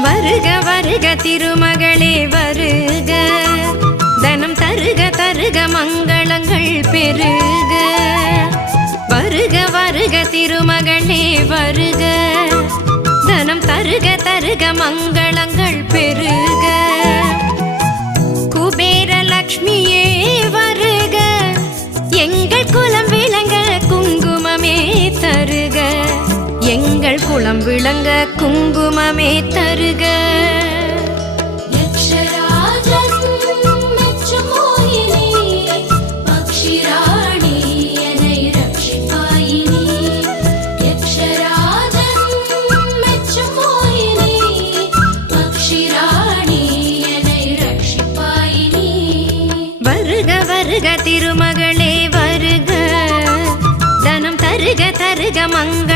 வருக வருக திருமகளே வருக, தனம் தருக தருக மங்களங்கள் பெருக. வருக வருக திருமகளே வருக, தனம் தருக தருக மங்களங்கள் பெருக. குபேர லக்ஷ்மியே வருக, எங்கள் குலம் விளங்க குங்குமமே தருக, எங்கள் குலம் விளங்க குங்குமமே தருக. வருக திருமகளே வருக, தனம் தருக தருக மங்க